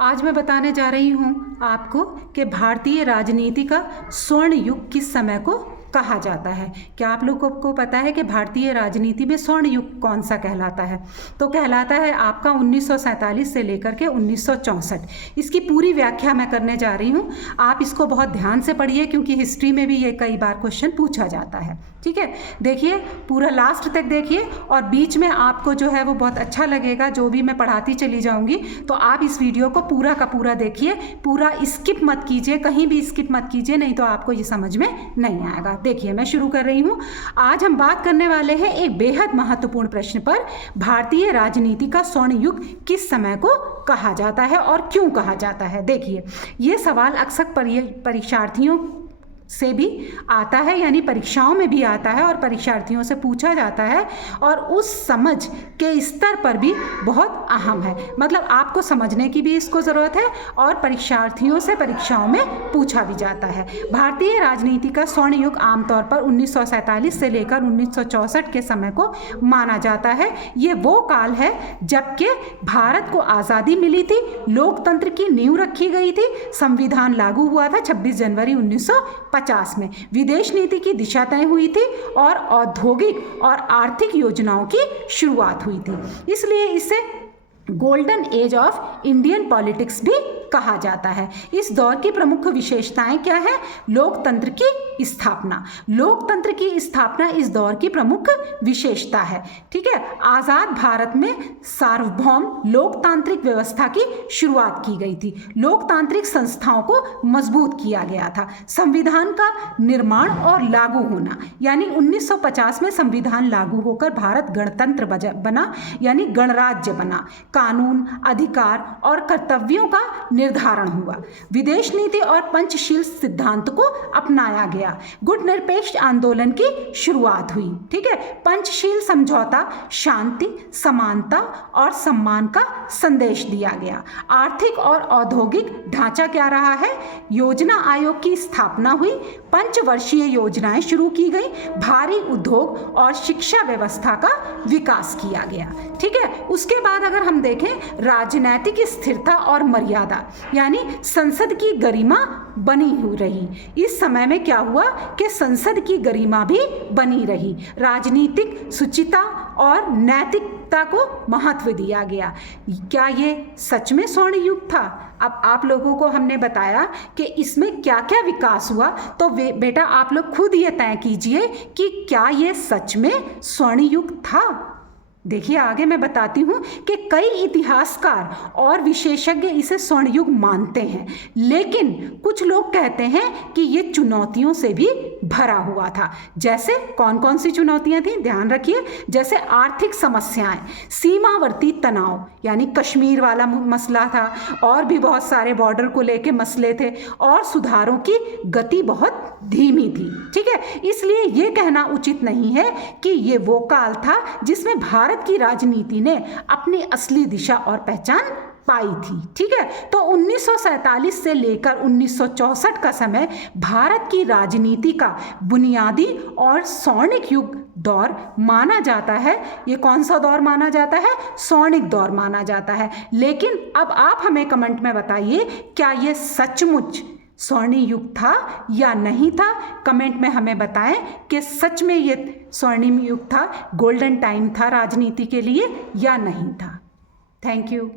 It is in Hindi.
आज मैं बताने जा रही हूँ आपको कि भारतीय राजनीति का स्वर्ण युग किस समय को कहा जाता है। क्या आप लोगों को पता है कि भारतीय राजनीति में स्वर्ण युग कौन सा कहलाता है? तो कहलाता है आपका 1947 से लेकर के 1964। इसकी पूरी व्याख्या मैं करने जा रही हूँ। आप इसको बहुत ध्यान से पढ़िए क्योंकि हिस्ट्री में भी ये कई बार क्वेश्चन पूछा जाता है। ठीक है, देखिए पूरा लास्ट तक देखिए और बीच में आपको जो है वो बहुत अच्छा लगेगा। जो भी मैं पढ़ाती चली जाऊंगी तो आप इस वीडियो को पूरा का पूरा देखिए, पूरा स्किप मत कीजिए, कहीं भी स्किप मत कीजिए, नहीं तो आपको ये समझ में नहीं आएगा। देखिए मैं शुरू कर रही हूँ। आज हम बात करने वाले हैं एक बेहद महत्वपूर्ण प्रश्न पर। भारतीय राजनीति का स्वर्ण युग किस समय को कहा जाता है और क्यों कहा जाता है? देखिए ये सवाल अक्सर परीक्षार्थियों से भी आता है, यानी परीक्षाओं में भी आता है और परीक्षार्थियों से पूछा जाता है और उस समझ के स्तर पर भी बहुत अहम है। मतलब आपको समझने की भी इसको ज़रूरत है और परीक्षार्थियों से परीक्षाओं में पूछा भी जाता है। भारतीय राजनीति का स्वर्ण युग आमतौर पर 1947 से लेकर 1964 के समय को माना जाता है। ये वो काल है जबकि भारत को आज़ादी मिली थी, लोकतंत्र की नींव रखी गई थी, संविधान लागू हुआ था 26 जनवरी 1950 में, विदेश नीति की दिशा तय हुई थी और औद्योगिक और आर्थिक योजनाओं की शुरुआत हुई थी। इसलिए इसे golden age of Indian politics भी कहा जाता है। इस दौर की प्रमुख विशेषताएं क्या है? लोकतंत्र की स्थापना। लोकतंत्र की स्थापना इस दौर की प्रमुख विशेषता है। ठीक है, आज़ाद भारत में सार्वभौम लोकतांत्रिक व्यवस्था की शुरुआत की गई थी। लोकतांत्रिक संस्थाओं को मजबूत किया गया था। संविधान का निर्माण और लागू होना, यानी 1950 में संविधान लागू होकर भारत गणतंत्र बना, यानी गणराज्य बना। कानून, अधिकार और कर्तव्यों का निर्धारण हुआ। विदेश नीति और पंचशील सिद्धांत को अपनाया गया। गुटनिरपेक्ष आंदोलन की शुरुआत हुई। ठीक है, पंचशील समझौता शांति, समानता और सम्मान का संदेश दिया गया। आर्थिक और औद्योगिक ढांचा क्या रहा है? योजना आयोग की स्थापना हुई, पंचवर्षीय योजनाएं शुरू की गई, भारी उद्योग और शिक्षा व्यवस्था का विकास किया गया। ठीक है, उसके बाद अगर हम देखें राजनैतिक स्थिरता और मर्यादा, यानी संसद की गरिमा बनी हुई रही। इस समय में क्या हुआ कि संसद की गरिमा भी बनी रही। राजनीतिक शुचिता और नैतिकता को महत्व दिया गया। क्या ये सच में स्वर्ण युग था? अब आप लोगों को हमने बताया कि इसमें क्या क्या विकास हुआ, तो बेटा आप लोग खुद ये तय कीजिए कि क्या ये सच में स्वर्ण युग था। देखिए आगे मैं बताती हूँ कि कई इतिहासकार और विशेषज्ञ इसे स्वर्ण युग मानते हैं, लेकिन कुछ लोग कहते हैं कि ये चुनौतियों से भी भरा हुआ था। जैसे कौन कौन सी चुनौतियां थी, ध्यान रखिए। जैसे आर्थिक समस्याएं, सीमावर्ती तनाव, यानी कश्मीर वाला मसला था, और भी बहुत सारे बॉर्डर को लेके मसले थे, और सुधारों की गति बहुत धीमी थी। ठीक है, इसलिए ये कहना उचित नहीं है कि ये वो काल था जिसमें भारत की राजनीति ने अपनी असली दिशा और पहचान पाई थी। ठीक है, तो 1947 से लेकर 1964 का समय भारत की राजनीति का बुनियादी और स्वर्णिक युग दौर माना जाता है। ये कौन सा दौर माना जाता है? स्वर्णिक दौर माना जाता है। लेकिन अब आप हमें कमेंट में बताइए, क्या ये सचमुच स्वर्णिम युग था या नहीं था? कमेंट में हमें बताएं कि सच में ये स्वर्णिम युग था, गोल्डन टाइम था राजनीति के लिए या नहीं था। Thank you.